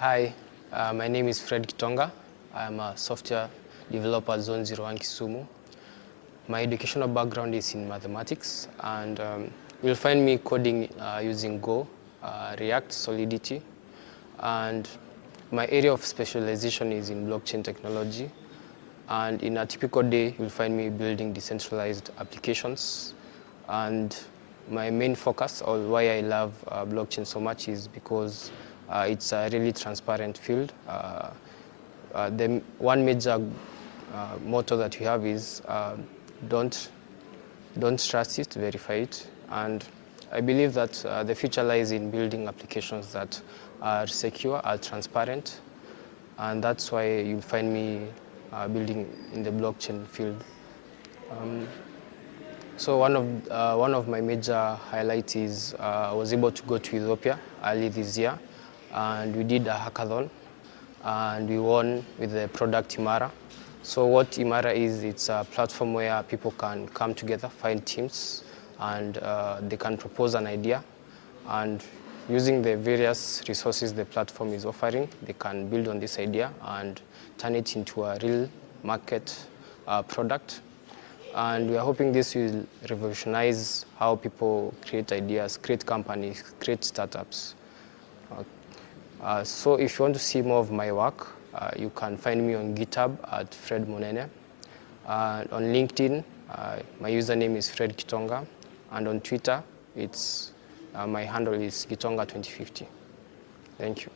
Hi, my name is Fred Gitonga. I'm a software developer at Zone 01 Kisumu. My educational background is in mathematics, and you'll find me coding using Go, React, Solidity, and my area of specialization is in blockchain technology. And in a typical day, you'll find me building decentralized applications. And my main focus, or why I love blockchain so much, is because it's a really transparent field. The one major motto that we have is don't trust it, verify it. And I believe that the future lies in building applications that are secure, are transparent, and that's why you'll find me building in the blockchain field. So one of my major highlights is I was able to go to Ethiopia early this year, and we did a hackathon, and we won with the product Imara. So what Imara is, it's a platform where people can come together, find teams, and they can propose an idea, and using the various resources the platform is offering, they can build on this idea and turn it into a real market product. And we are hoping this will revolutionize how people create ideas, create companies, create startups. So if you want to see more of my work, you can find me on GitHub at Fred Monene. On LinkedIn, my username is Fred Gitonga. And on Twitter, my handle is Gitonga2050. Thank you.